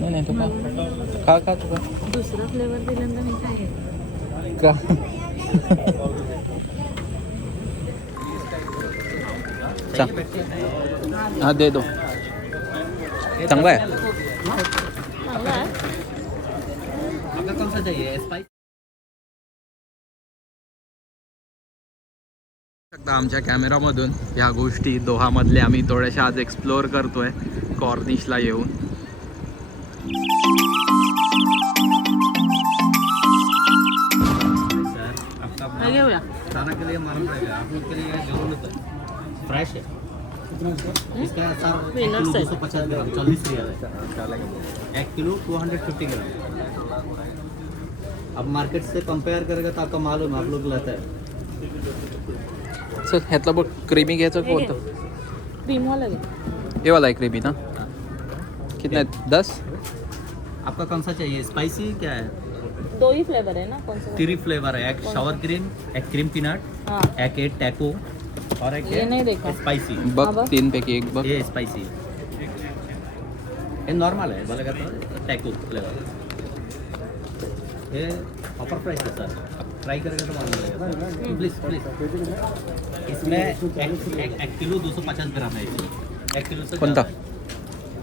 नाही नाही तू का का दुसरा फ्लेवर दिल्यानंतर मी काय का हा दे दो चांगला आहे. चांगला आहे आपका कौन सा चाहिए स्पाइस शकता आमच्या कॅमेरामधून ह्या गोष्टी दोहामधल्या आम्ही थोड्याशा आज एक्सप्लोअर करतोय. कॉर्निशला येऊन. घेऊया. खाना के लिए मालूम पड़ेगा आप लोग के लिए जरूरत है फ्रेश है इसका सर एक किलो। दो सौ पचास ग्राम चालीस रियाल है एक kilo two hundred fifty gram. अब मार्केट से कंपेयर करेगा तो आपका मालूम है आप लोग लेते हैं। सर ह्यातलं बघ क्रीमी घ्यायचं का कोणतं क्रीमवाला हे वाला आहे क्रीमी ना? कितना? दस? आपका कौन सा चाहिए? स्पाइसी क्या है? दो ही फ्लेवर है ना कौन सा? थ्री फ्लेवर है। एक शावर क्रीम एक क्रीम पीनट हाँ। एक है टैको और एक ये नहीं देखा। स्पाइसी बघ. तीन पैकी एक बघ ये स्पाइसी ये नॉर्मल है बोलेगा तो टैको फ्लेवर ये ऑफ़र प्राइस है सर आप ट्राई करेंगे तो मालूम लगेगा प्लीज़ प्लीज़ इसमें एक, एक, एक किलो दो सौ पचास ग्राम है। इसमें एक किलो से कोणता?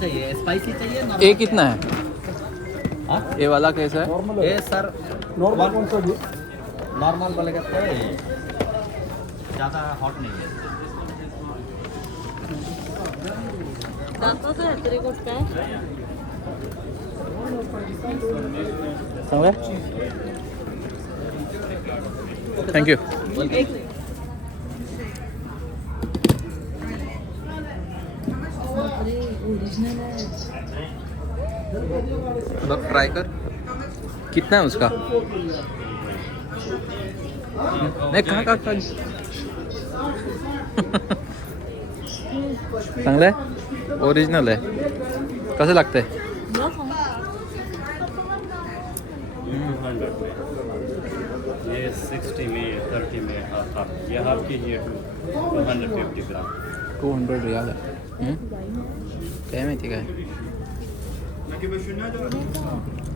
चाहिए normal? ये कितना है। हाँ? ये वाला कैसा है? ये सर नॉर्मल कौन सा नॉर्मल बोलेगा तो ये ज़्यादा हॉट नहीं है। चांगला थँक्यू ओरिजिनल आहे बघ ट्राय कर। कितना है उसका? नाही खा खा खा चांगलं आहे ओरिजिनल आहे कसं लागतंय बघ हा. ये सिक्सटी में थर्टी में हाफ हाफ ये half K G two hundred fifty gram two hundred riyal आहे हम्म? काय माहिती काय?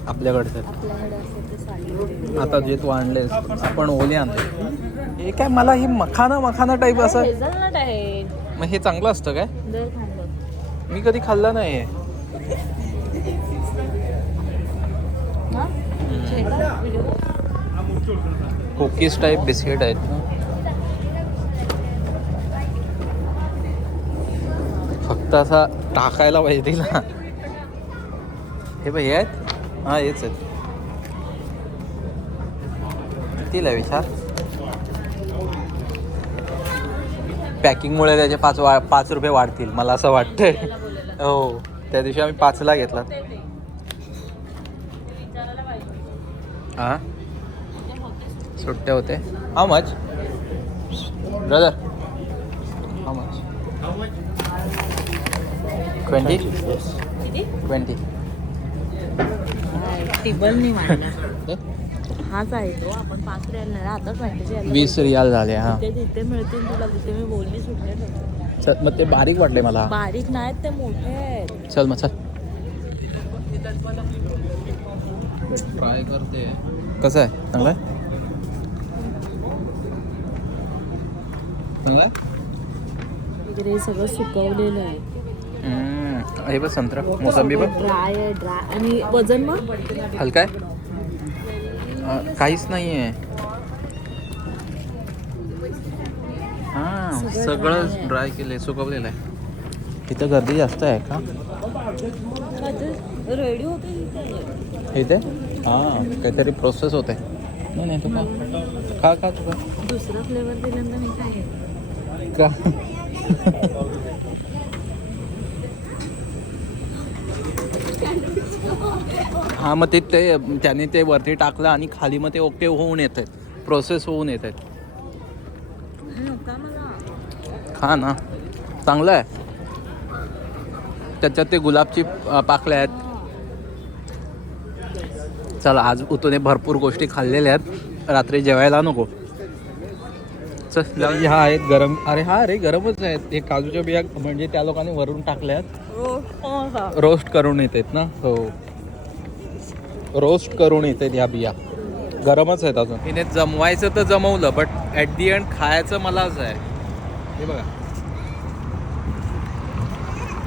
आपल्याकडचं आपल्याकडे असं ते साडी आता जे तू आणलेस आपण ओले आणले हे काय मला हे मखाना मखाना टाईप असं? हेझलनट आहे. मग हे चांगलं असतं काय? दर मी कधी खाल्लं नाही आहे हा? छेडा व्हिडिओ कुकीज टाईप बिस्किट आहेत नुसता असा टाकायला पाहिजे तिला हे भाई आहेत? हां हेच आहेत. कितीला आहे विचार पॅकिंगमुळे त्याचे पाच वा पाच रुपये वाढतील मला असं वाटतंय. हो त्या दिवशी आम्ही पाचला घेतला. हां? सुट्टे होते. हा मच ब्रदर हां मच ट्वेंटी? ट्वेंटी. टेबल नाही मांडला हाच आहे तो. आपण पाच रियाल नाही आता ट्वेंटीचे वीस रियाल झाले हां. ते तिथे मिळतील तुला तिथे मी बोलली सुटले. चल मग ते बारीक वाटले मला. बारीक नाहीत ते मोठे आहेत. चल मग चल. ट्राय करते. कसं आहे? चांगलं आहे? चांगलं आहे? हे सगळं सुकवलेलं आहे. हे बघ संत्रा मोसंबी बघ. ड्राय आहे ड्राय आणि वजन मग? हलका आहे? अं, काहीच नाही आहे हां सगळं सगळं dry आहे. ड्राय केलं आहे सुकवलेलं आहे. इथं गर्दी जास्त आहे का? रेडी होते इथे. हां काहीतरी प्रोसेस होते नाही नाही तू का खा खा तू का दुसरा फ्लेवर दिल्यानंतर काय का हां मग ते ते त्याने ते वरती टाकलं आणि खाली मग ते ओके होऊन येत आहेत प्रोसेस होऊन येत आहेत खा ना. चांगलं आहे. त्याच्यात ते गुलाबची अ, पाकळ्या आहेत. चला आज उतूने भरपूर गोष्टी खाल्लेल्या आहेत. रात्री जेवायला नको. ह्या आहेत गरम अरे हा अरे गरमच आहेत. हे काजूच्या बिया म्हणजे त्या लोकांनी वरून टाकल्या आहेत. रोस्ट करून येतात ना? हो. रोस्ट करून येतात ह्या बिया. गरमच आहेत अजून. हिने जमवायचं तर जमवलं बट ॲट दी एंड खायचं मलाच आहे. हे बघा.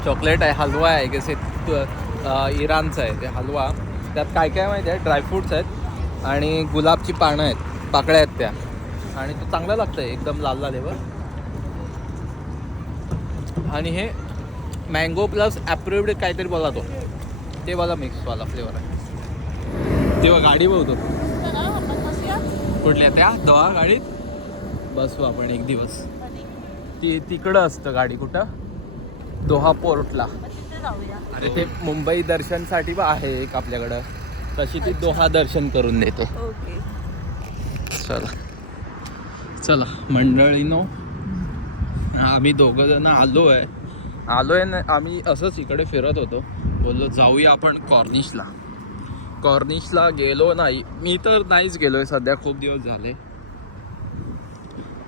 चॉकलेट आहे हलवा आहे कसे इराणचा आहे ते हलवा. त्यात काय काय माहिती आहे? ड्रायफ्रुट्स आहेत आणि गुलाबची पानं आहेत पाकळ्या आहेत त्या. आणि तो चांगला लागतं आहे एकदम लाल लाल बघ. आणि हे मँगो प्लस ॲप्रिव्ड काहीतरी बोला तो. ते वाला मिक्सवाला फ्लेवर आहे. तेव्हा गाडी बघतो कुठल्या त्या? दवा गाडीत? बसू आपण एक दिवस. ती तिकडं असतं गाडी कुठं? दोहा पोर्टला अरे ते मुंबई दर्शनसाठी पण आहे एक आपल्याकडं. तशी ती दोहा दर्शन करून देते. चला. चला मंडळीनो आम्ही दोघं जण आलो आहे आलो आहे ना आम्ही असंच इकडे फिरत होतो. बोललो जाऊया आपण कॉर्निशला. कॉर्निशला गेलो नाही. मी तर नाहीच गेलोय सध्या खूप दिवस झाले.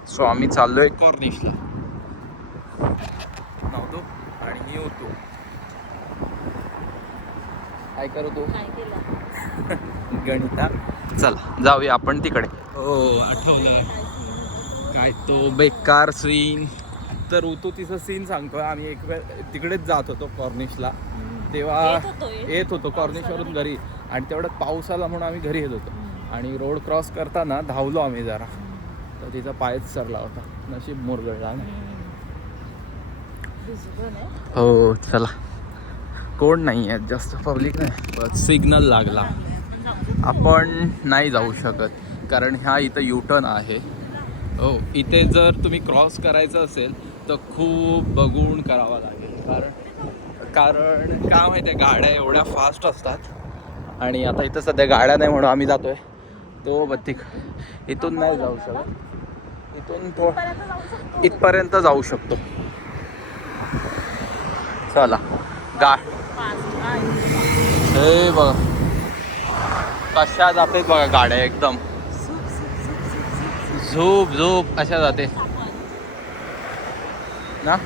सो आम्ही चाललोय कॉर्निशला नव्हतो आणि मी होतो. काय करतो काय केलं? गणिता. चला जाऊया आपण तिकडे. हो आठवलं. काय तो बेकार सीन तर ऋतू तिचं सीन सांगतोय. आम्ही एक वेळ तिकडेच जात होतो कॉर्निशला तेव्हा येत होतो, येत येत होतो कॉर्निशवरून घरी. आणि तेवढं पाऊस आला म्हणून आम्ही घरी येत होतो. आणि रोड क्रॉस करताना धावलो आम्ही जरा. तर तिचा पायच सरला होता. नशीब मुरगळला ना हो चला. कोण नाही आहे जास्त पब्लिक नाही. सिग्नल लागला. आपण नाही जाऊ शकत कारण ह्या इथं युटर्न आहे. हो इथे जर तुम्ही क्रॉस करायचं असेल तर खूप बघून करावं लागेल. कारण कारण काय माहिती आहे गाड्या एवढ्या फास्ट असतात. आणि आता इथं सध्या गाड्या नाही म्हणून आम्ही जातोय. तो बत्तीक. इथून नाही जाऊ शकत. इथून तो इथपर्यंत जाऊ शकतो. चला. गा हे बघा. कशा जाते बघा गाड्या एकदम. झोप झोप. अशा जाते? ना?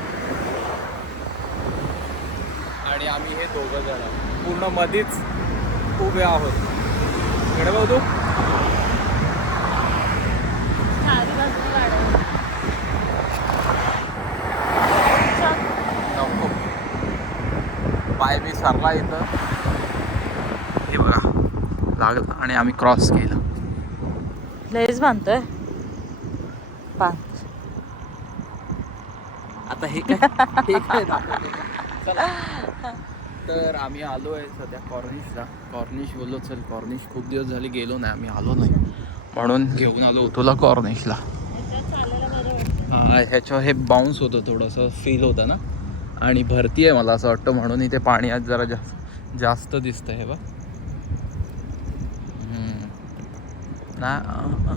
आणि आम्ही हे दोघं जण. पूर्ण मधीच उभे आहोत. इकडे बघ तू पाय बी सरला इथं. हे बघा. लागलं आणि आम्ही क्रॉस केलं. लयच बांधतोय. बांध. आता हे काय हे काय दाखवते का? चला. तर आम्ही आलो आहे सध्या कॉर्निशला. कॉर्निश बोललो चल कॉर्निश खूप दिवस झाले गेलो नाही आम्ही आलो नाही. म्हणून घेऊन आलो तुला कॉर्निशला. ह्याच्यावर हे बाउन्स होतं थोडंसं फील होतं ना? आणि भरती आहे मला असं वाटतं म्हणून इथे पाणी आज जरा जास्त जास्त दिसतं हे बा ना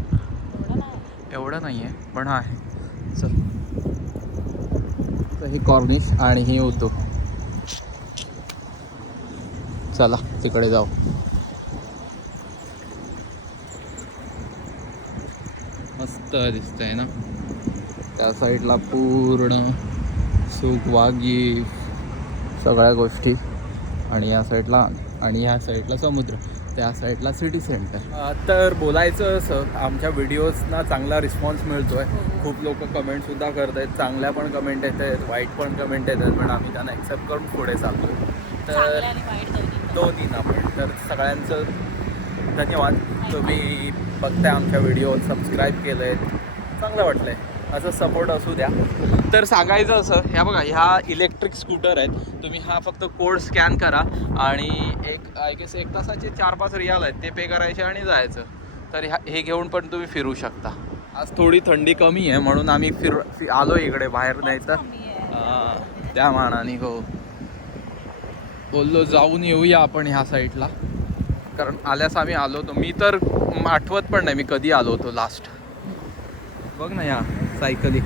एवढं नाही आहे पण आहे. चल. तर ही कॉर्निश आणि ही उद्योग. चला तिकडे जाऊ. मस्त दिसतंय ना? त्या साईडला पूर्ण सुखवागी सगळ्या गोष्टी. आणि या साईडला आणि ह्या साईडला समुद्र. त्या साईडला सिटी सेंटर तर बोलायचं असं आमच्या व्हिडिओजना चांगला रिस्पॉन्स मिळतो आहे खूप लोक कमेंटसुद्धा करत आहेत चांगल्या पण कमेंट येत आहेत वाईट पण कमेंट येत आहेत पण आम्ही त्यांना ॲक्सेप्ट करून पुढे चाललो तर चांगलं आणि वाईट दोन्ही दोन्ही ना पण तर सगळ्यांचं धन्यवाद. तुम्ही बघताय आमच्या व्हिडिओ सबस्क्राईब केलं आहे चांगलं वाटलं आहे असं सपोर्ट असू द्या. तर सांगायचं असं ह्या बघा ह्या इलेक्ट्रिक स्कूटर आहेत. तुम्ही हा फक्त कोड स्कॅन करा आणि एक आय गेस एक तासाचे चार पाच रियाल आहेत. ते पे करायचे आणि जायचं. तर ह्या हे घेऊन पण तुम्ही फिरू शकता. आज थोडी थंडी कमी आहे म्हणून आम्ही फिर आलो इकडे बाहेर नाही तर त्या मानाने हो. बोललो जाऊन येऊया आपण ह्या साईडला. कारण आल्यास आम्ही आलो होतो. मी तर आठवत पण नाही मी कधी आलो होतो लास्ट बघ ना या सायकली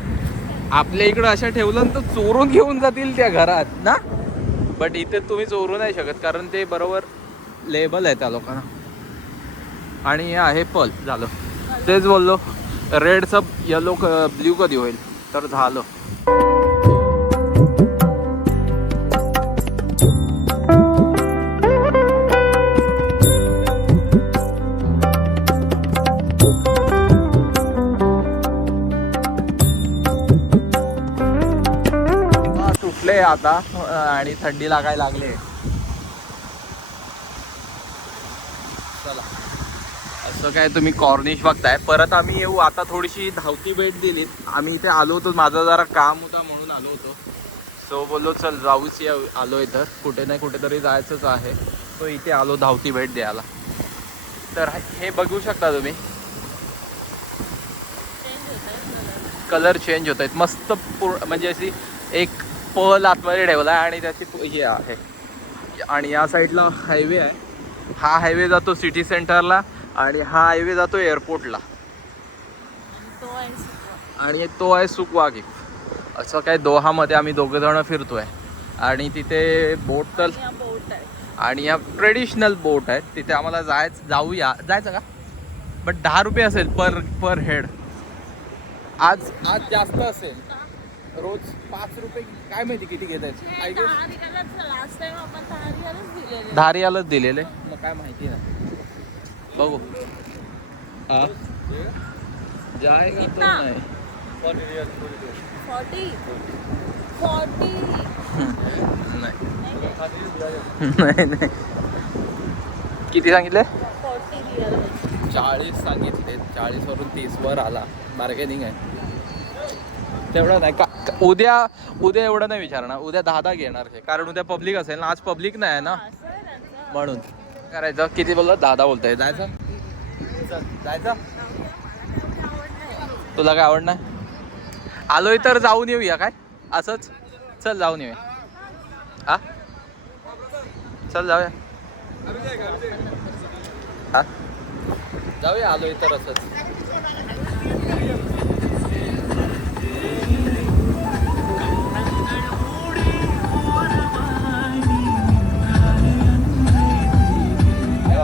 आपल्या इकडं अशा ठेवलं तर चोरून घेऊन जातील त्या घरात ना? बट इथे तुम्ही चोरू नाही शकत कारण ते बरोबर लेबल आहे त्या लोकांना. आणि हे आहे पल झालं. तेच बोललो रेडचं येलो ब्ल्यू कधी होईल? तर झालं. आता आणि थंडी लागायला लागले चला. असं काय तुम्ही कॉर्निश बघताय. परत आम्ही येऊ. आता थोडीशी धावती भेट दिली. आम्ही इथे आलो होतो. माझं जरा काम होता म्हणून आलो होतो. सो बोललो चल जाऊच या आलो इथं. कुठे नाही कुठेतरी जायचंच आहे. सो इथे आलो धावती भेट द्यायला. तर हे बघू शकता तुम्ही. कलर चेंज होत आहेत मस्त पूर्ण म्हणजे अशी एक पल आतमध्ये ठेवला आहे आणि त्याची हे आहे. आणि या साईडला हायवे आहे. हा हायवे जातो सिटी सेंटरला आणि हा हायवे जातो एअरपोर्टला. तो आहे सुका. आणि तो आहे सुकवागी. असं काय दोहामध्ये आम्ही दोघं जण फिरतोय. आणि तिथे बोट तर आणि बोट आहे. आणि या ट्रेडिशनल बोट आहेत तिथे आम्हाला जायचं जाऊया. जायचं का? बट दहा रुपये असेल पर पर हेड आज आज जास्त असेल. रोज पाच रुपये काय माहिती किती घेत आहेत? लास्ट टाइम आपण दहा दिलेले. धारियालाच दिलेले? मग काय माहिती नाही बघू. हा? जायगा तो कितना? नाही. फॉर्टी फॉर्टी नाही नाही नाही. किती सांगितले? फॉर्टी रिअल चाळीस सांगितले. चाळीस वरून तीस वर आला. बार्गेनिंग आहे. तेवढं नाही का- उद्या उद्या एवढं नाही विचारणार. उद्या दहा दहा घेणार आहे कारण उद्या पब्लिक असेल ना आज पब्लिक नाही आहे ना. म्हणून. करायचं. किती बोललो? दहा दहा बोलतोय. जायचं? जायचं? तुला काय आवड नाही आलोय तर जाऊन येऊया काय? असंच? चल जाऊन येऊया. हा? चल जाऊया. हा? जाऊया आलोय तर असंच.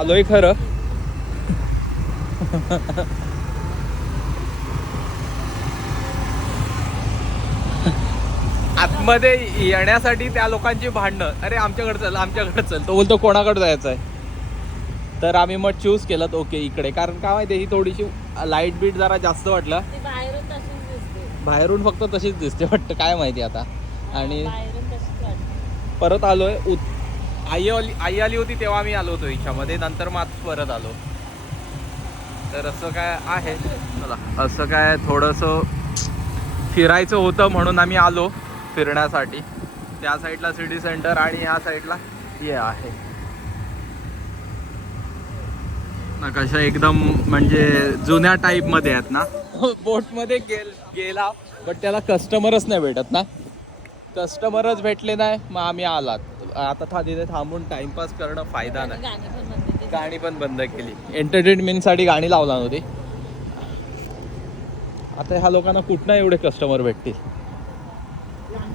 आलोय खरं. आतमध्ये येण्यासाठी त्या लोकांची भांडणं. अरे आमच्याकडे चल आमच्याकडे चल. तो बोलतो कोणाकडे जायचं आहे तर आम्ही मग चूज केलं ओके इकडे. कारण काय माहिती ही थोडीशी लाइट बीट जरा जास्त वाटलं. बाहेरून फक्त तशीच दिसते वाटतं काय माहिती आता. आणि परत आलोय उत- आई आली आई आली होती तेव्हा आम्ही आलो होतो इच्छामध्ये नंतर मग आता परत आलो. तर असं काय आहे? चला असं काय थोडंसं फिरायचं होतं म्हणून आम्ही आलो फिरण्यासाठी. त्या साईडला सिटी सेंटर आणि ह्या साईडला हे आहे. नकाशा एकदम म्हणजे जुन्या टाईपमध्ये आहेत ना? बोटमध्ये गेल गेला बट त्याला कस्टमरच नाही भेटत ना? कस्टमरच भेटले नाही मग आम्ही आलात. आता था तिथे थांबून टाइमपास करणं फायदा नाही. गाणी पण बंद केली. एंटरटेनमेंटसाठी गाणी लावला नव्हती आता ह्या लोकांना कुठनं एवढे कस्टमर भेटतील?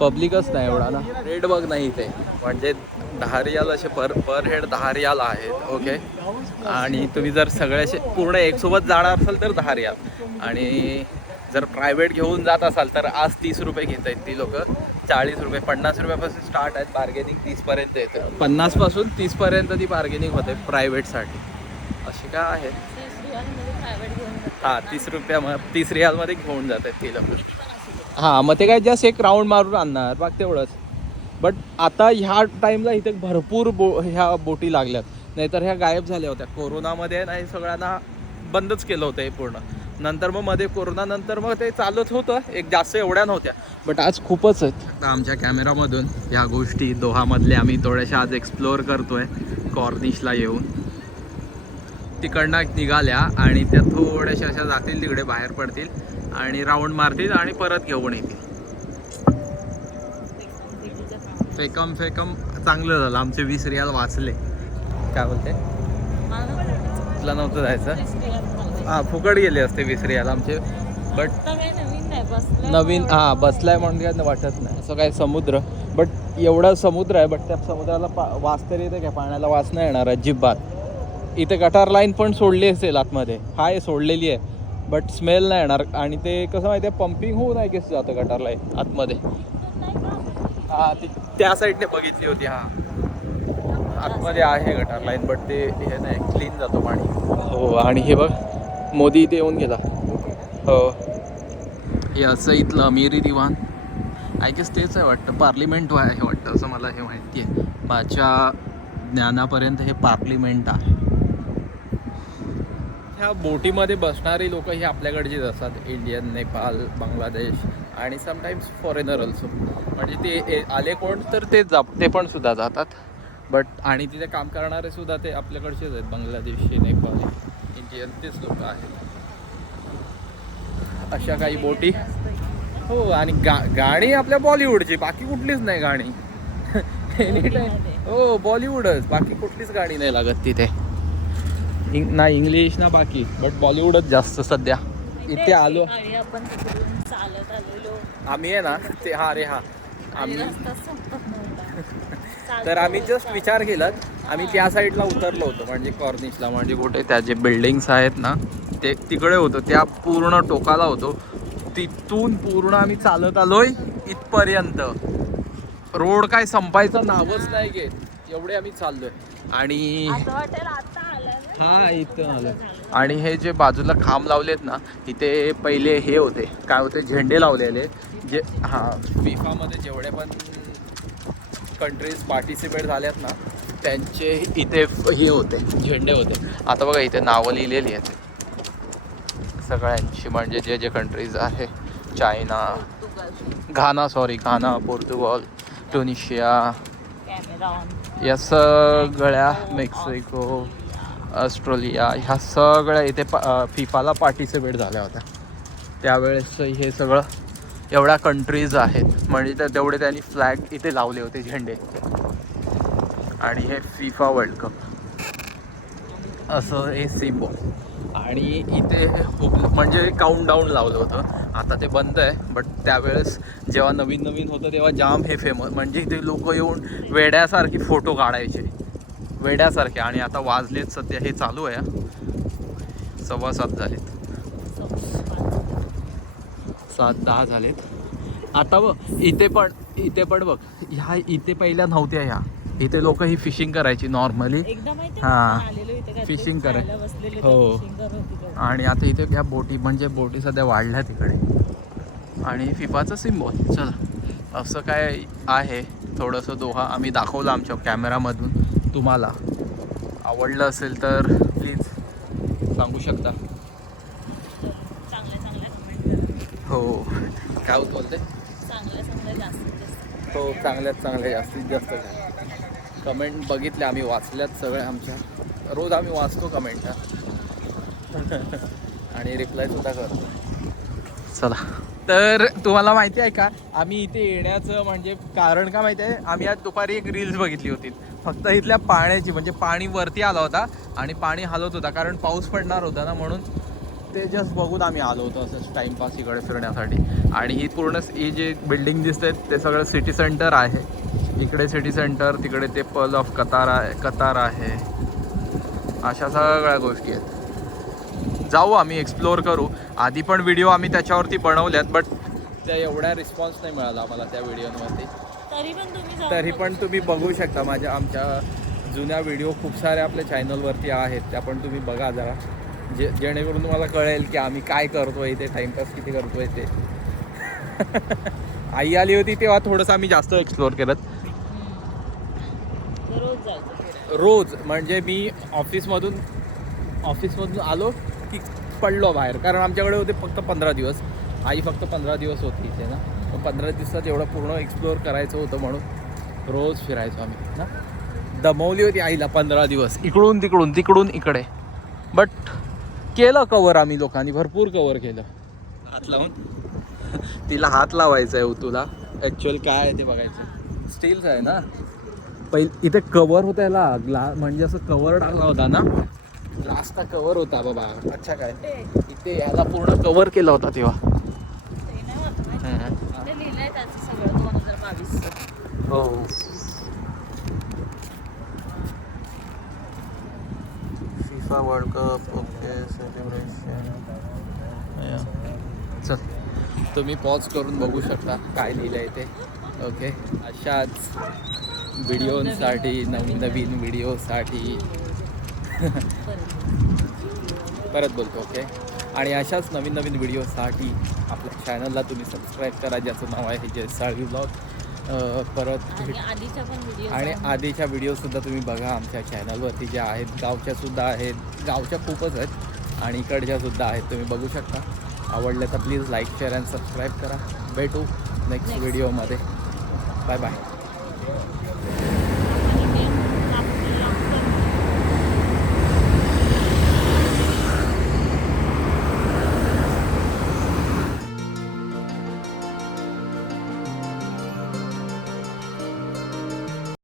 पब्लिकच नाही एवढा ना. रेट बघ नाही इथे. म्हणजे दहा रियाल असे पर पर हेड दहा रियाल आहेत ओके आणि तुम्ही जर सगळे असे पूर्ण एकसोबत जाणार असाल तर दहा रियाल आणि जर प्रायव्हेट घेऊन जात असाल तर आज तीस रुपये घेत आहेत ती लोक. चाळीस रुपये पन्नास रुपयापासून स्टार्ट आहेत बार्गेनिंग तीसपर्यंत येतं. पन्नासपासून तीसपर्यंत ती बार्गेनिंग होते प्रायव्हेटसाठी अशी काय आहे? प्रायव्हेट हां तीस रुपया म- तीस रियालमध्ये घेऊन जात आहेत ती लोक. हां मग ते काय जस्ट एक राऊंड मारून आणणार बाग तेवढंच. बट आता ह्या टाईमला इथे भरपूर बो ह्या बोटी लागल्यात. नाहीतर ह्या गायब झाल्या होत्या. कोरोनामध्ये नाही सगळ्यांना बंदच केलं होतं हे पूर्ण. नंतर मग मध्ये कोरोना नंतर मग ते चालत होतं. एक जास्त एवढ्या नव्हत्या. बट आज खूपच आहेत. आता आमच्या कॅमेरामधून ह्या गोष्टी दोहामधल्या आम्ही थोड्याशा आज एक्सप्लोअर करतोय. कॉर्निशला येऊन. तिकडनं निघाल्या आणि त्या थोड्याशा अशा जातील तिकडे बाहेर पडतील आणि राऊंड मारतील आणि परत घेऊन येतील. फेकम फेकम. चांगलं झालं. आमचे वीस रियाल वाचले. काय बोलते? इथला नव्हतं जायचं. हां फुकट गेले असते विसरियाला आमचे. बट नवीन नाही बसलं नवीन हा बसलाय म्हणून काय वाटत नाही. असं काय समुद्र. बट एवढा समुद्र आहे बट त्या समुद्राला पा वास तरी येते काय? पाण्याला वास नाही येणार अजिबात. इथे गटार लाईन पण सोडली असेल आतमध्ये. हाय सोडलेली आहे. बट स्मेल नाही येणार. आणि ते कसं माहिती आहे पंपिंग होऊन आहे की जातं गटार लाईन आतमध्ये. हा ती त्या साईडने बघितली होती हा. आतमध्ये आहे गटार लाईन बट ते हे नाही क्लीन जातो पाणी. हो आणि हे बघ. मोदी इथे येऊन गेला. हो. हे असं इथलं अमिरी दिवाण. आय गेस तेच आहे वाटतं. पार्लिमेंट आहे वाटतं असं मला हे माहिती आहे. माझ्या ज्ञानापर्यंत हे पार्लिमेंट आहे. ह्या बोटीमध्ये बसणारी लोक ही आपल्याकडचीच असतात. इंडियन नेपाळ बांगलादेश आणि समटाईम्स फॉरेनर ऑल्सो म्हणजे ते आले कोण तर ते जा ते पण सुद्धा जातात. बट आणि तिथे काम करणारे सुद्धा ते आपल्याकडचेच आहेत. बांगलादेशी नेपाळी इंडियन तेच लोक आहेत. अशा काही बोटी. हो आणि गा गाणी आपल्या बॉलिवूडची बाकी कुठलीच नाही गाणी. हो बॉलिवूडच बाकी कुठलीच गाणी नाही लागत तिथे. इंग ना इंग्लिश ना बाकी बट बॉलिवूडच जास्त सध्या. इथे आलो. आम्ही आहे ना ते हा रे हा. आम्ही तर आम्ही जस्ट विचार केलात आम्ही त्या साईडला उतरलो होतो म्हणजे कॉर्निशला म्हणजे कुठे त्या जे बिल्डिंग्स आहेत ना ते तिकडे होतो त्या पूर्ण टोकाला होतो. तिथून पूर्ण आम्ही चालत आलोय इथपर्यंत. रोड काय संपायचं नावच नाही घेत. एवढे आम्ही चाललोय. आणि हा इथं आलं आणि हे जे बाजूला खांब लावलेत ना इथे पहिले हे होते. काय होते? झेंडे लावलेले. जे हा फिफामध्ये जेवढे पण कंट्रीज पार्टिसिपेट झाल्यात ना त्यांचे इथे हे होते झेंडे होते. आता बघा इथे नावं लिहिलेली आहेत. सगळ्यांची म्हणजे जे जे कंट्रीज आहे China Ghana sorry Ghana Portugal Tunisia या सगळ्या मेक्सिको ऑस्ट्रेलिया ह्या सगळ्या इथे पा फिफाला पार्टिसिपेट झाल्या होत्या. त्यावेळेस हे सगळं एवढ्या कंट्रीज आहेत. म्हणजे तर तेवढे त्यांनी फ्लॅग इथे लावले होते झेंडे. आणि हे फिफा वर्ल्ड कप असं हे सिम्बॉल आणि इथे म्हणजे काउंट डाऊन लावलं होतं. आता ते बंद आहे बट त्यावेळेस जेव्हा नवीन नवीन होतं तेव्हा जाम हे फेमस म्हणजे इथे लोक येऊन वेड्यासारखे फोटो काढायचे. वेड्यासारखे. आणि आता वाजलेत सध्या हे चालू आहे सव्वा सात झालेत. सात दहा झालेत. आता बघ इथे पण इथे पण बघ ह्या इथे पहिल्या नव्हत्या ह्या. इथे लोक ही फिशिंग करायची नॉर्मली हा. Fishing कराय- हो. आणि आता इथे ह्या बोटी म्हणजे बोटी सध्या वाढल्या तिकडे. आणि फिफाचं सिम्बॉल चला. असं काय आहे. थोडंसं दोहा आम्ही दाखवलं आमच्या कॅमेरामधून तुम्हाला आवडलं असेल तर प्लीज सांगू शकता चांगल्या चांगल्या कमेंट हो. काय होत बोलते हो चांगल्यात चांगल्या जास्तीत जास्त. कमेंट बघितल्या आम्ही वाचल्यात सगळ्या आमच्या. रोज आम्ही वाचतो कमेंट. आणि रिप्लायसुद्धा करतो. चला. तर तुम्हाला माहिती आहे का? आम्ही इथे येण्याचं म्हणजे कारण का माहिती आहे? आम्ही आज दुपारी एक रील्स बघितली होती. फक्त इथल्या पाण्याची म्हणजे पाणी वरती आला होता आणि पाणी हलत होता कारण पाऊस पडणार होता ना म्हणून ते जस्ट बघून आम्ही आलो होतो असंच टाईमपास इकडे फिरण्यासाठी. आणि ही पूर्ण ही जी बिल्डिंग दिसते ते सगळं सिटी सेंटर आहे. इकडे सिटी सेंटर तिकडे ते पल ऑफ कतार आहे कतार आहे. अशा सगळ्या गोष्टी आहेत. जाऊ आम्ही एक्सप्लोअर करू. आधी पण व्हिडिओ आम्ही त्याच्यावरती बनवल्यात बट त्या एवढ्या रिस्पॉन्स नाही मिळाला आम्हाला त्या व्हिडिओवरती तरी पण तुम्ही तरी बघू पण तुम्ही बघू शकता. माझ्या आमच्या जुन्या व्हिडिओ खूप साऱ्या आपल्या चॅनलवरती आहेत. त्या पण तुम्ही बघा जरा. जे जेणेकरून तुम्हाला कळेल की आम्ही काय करतोय ते टाइमपास किती करतोय ते. आई आली होती तेव्हा थोडंसं आम्ही जास्त एक्सप्लोअर करत. फिरायला. रोज म्हणजे मी ऑफिसमधून ऑफिसमधून आलो की पडलो बाहेर. कारण आमच्याकडे होते फक्त पंधरा दिवस. आई फक्त पंधरा दिवस होती इथे ना. मग पंधरा दिवसात एवढं पूर्ण एक्सप्लोअर करायचं होतं म्हणून रोज फिरायचो आम्ही ना. दमवली होती आईला पंधरा दिवस. इकडून तिकडून तिकडून इकडे. बट केलं कवर आम्ही लोकांनी भरपूर कवर केलं. हात लावून? तिला हात लावायचा आहे हो तुला. ॲक्च्युअल काय आहे ते बघायचं. स्टीलचं आहे ना? पहिले इथे कवर होतं याला ग्ला म्हणजे असं कवर टाकला होता ना? रास्ता कव्हर होता बाबा. अच्छा काय? इथे. याला पूर्ण कव्हर केला होता तेव्हा. हो. FIFA world cup okay celebration चल तुम्ही पॉज करून बघू शकता काय लिहिलं आहे ते. ओके अशाच व्हिडिओसाठी नवनवीन व्हिडिओसाठी परत बोलतो ओके आणि अशाच नवीन नवीन व्हिडिओसाठी आपल्या चॅनलला तुम्ही सबस्क्राईब करा ज्याचं नाव आहे जयसाळी ब्लॉग परत आणि आधीच्या व्हिडिओसुद्धा तुम्ही बघा आमच्या चॅनलवरती ज्या आहेत गावच्या सुद्धा आहेत. गावच्या खूपच आहेत आणि इकडच्या सुद्धा आहेत तुम्ही बघू शकता. आवडलं तर please like share and subscribe करा. भेटू नेक्स्ट. व्हिडिओमध्ये बाय बाय